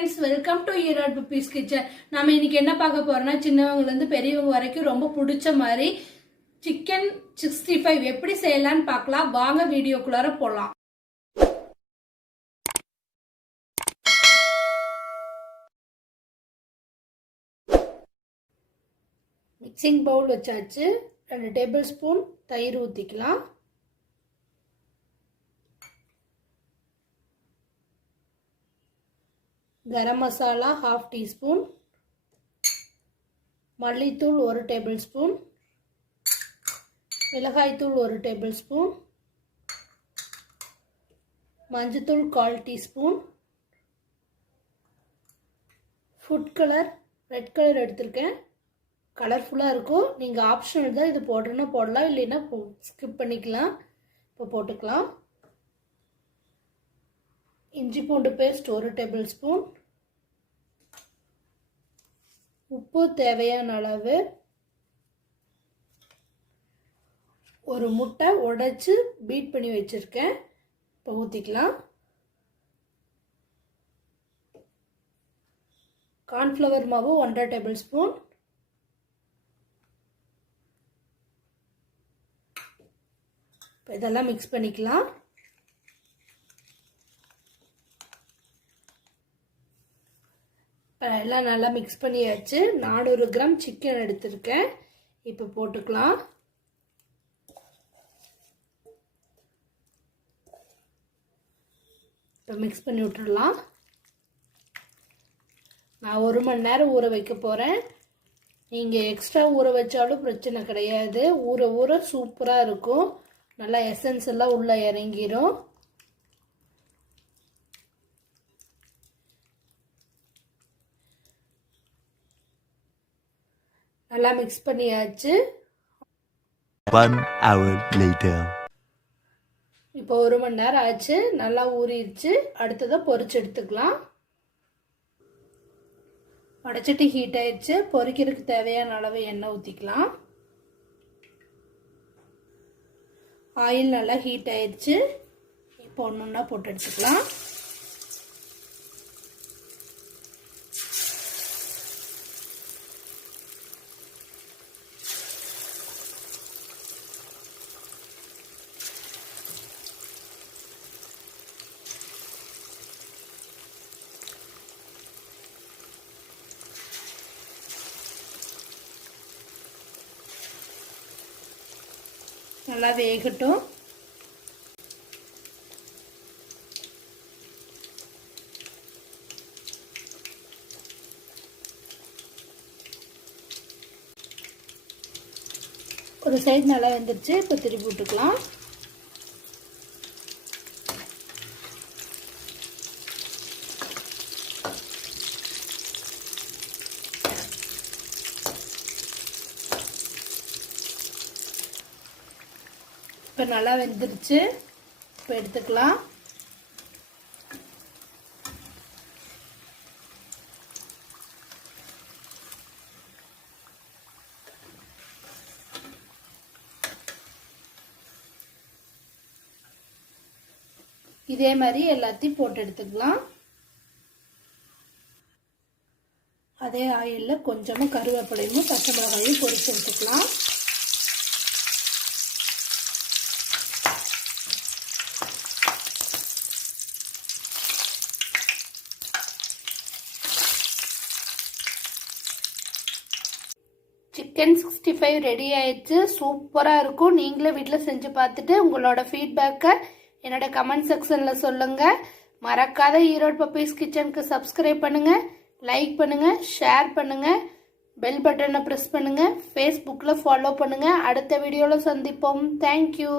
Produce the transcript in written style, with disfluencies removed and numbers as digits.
friends, welcome to Erode Puppies Kitchen. நாம இன்னைக்கு என்ன பார்க்க போறோம்னா சின்னவங்கல இருந்து பெரியவங்க வரைக்கும் ரொம்ப பிடிச்ச மாதிரி chicken 65 எப்படி செய்யலாம்னு பார்க்கலாம். வாங்க வீடியோக்குள்ளார போலாம். மிக்சிங் பவுல் வச்சாச்சு. 2 டேபிள்ஸ்பூன் தயிர் ஊத்திக்கலாம். Garam masala half teaspoon, मल्लीतूल 1 टेबल स्पून, मिளகாய்த்தூள் 1 टेबल स्पून, மஞ்சள்தூள் 1/4 teaspoon, food colour red colour எடுத்துர்க்கேன். கலர்ஃபுல்லா இருக்கும். நீங்க ஆப்ஷனல் தான், இது போடுறனா போடலாம், இல்லைனா ஸ்கிப் பண்ணிக்கலாம். இப்போ போட்டுக்கலாம். இஞ்சி பூண்டு பேஸ்ட் 1 டேபிள் ஸ்பூன், உப்பு தேவையான அளவு, ஒரு முட்டை உடைச்சு பீட் பண்ணி வச்சிருக்கேன். இப்போ ஊத்திக்கலாம். கார்ன்ஃப்ளவர் மாவு 1/2 டேபிள் ஸ்பூன், இதெல்லாம் மிக்ஸ் பண்ணிக்கலாம். எல்லாம் நல்லா மிக்ஸ் பண்ணியாச்சு. 400 கிராம் சிக்கன் எடுத்திருக்கேன். இப்போ போட்டுக்கலாம். இப்போ மிக்ஸ் பண்ணி விட்டுடலாம். நான் 1 மணி நேரம் ஊற வைக்க போகிறேன். நீங்கள் எக்ஸ்ட்ரா ஊற வச்சாலும் பிரச்சனை கிடையாது. ஊற ஊற சூப்பராக இருக்கும். நல்லா எசன்ஸ் எல்லாம் உள்ளே இறங்கிடும். நல்லா மிக்ஸ் பண்ணியாச்சு. 1 hour later. இப்போ 1 மணி நேரம் ஆச்சு. நல்லா ஊறிடுச்சு. அடுத்ததை பொரிச்சு எடுத்துக்கலாம். வடச்சட்டி ஹீட் ஆயிடுச்சு. பொரிக்கிறதுக்கு தேவையான அளவு எண்ணெய் ஊற்றிக்கலாம். ஆயில் நல்லா ஹீட் ஆயிடுச்சு. இப்போ ஒன்றா போட்டு எடுத்துக்கலாம். நல்லா வேகட்டும். ஒரு சைடு நல்லா வெந்துருச்சு. இப்போ திருப்பி விட்டுக்கலாம். இப்போ நல்லா வெந்துருச்சு. இப்போ எடுத்துக்கலாம். இதே மாதிரி எல்லாத்தையும் போட்டு எடுத்துக்கலாம். அதே ஆயில்ல கொஞ்சமா கருவேப்பிலையும் பச்சை மிளகாயும் பொரிச்சு எடுத்துக்கலாம். சிக்கன் 65 ரெடி ஆயிடுச்சு. சூப்பராக இருக்கும். நீங்களே வீட்டில் செஞ்சு பார்த்துட்டு உங்களோட ஃபீட்பேக்கை என்னோட கமெண்ட் செக்ஷனில் சொல்லுங்கள். மறக்காத ஈரோடு பப்பீஸ் கிச்சனுக்கு சப்ஸ்கிரைப் பண்ணுங்கள், லைக் பண்ணுங்கள், ஷேர் பண்ணுங்கள், பெல் பட்டனை ப்ரெஸ் பண்ணுங்கள், ஃபேஸ்புக்கில் ஃபாலோ பண்ணுங்கள். அடுத்த வீடியோவில் சந்திப்போம். தேங்க்யூ.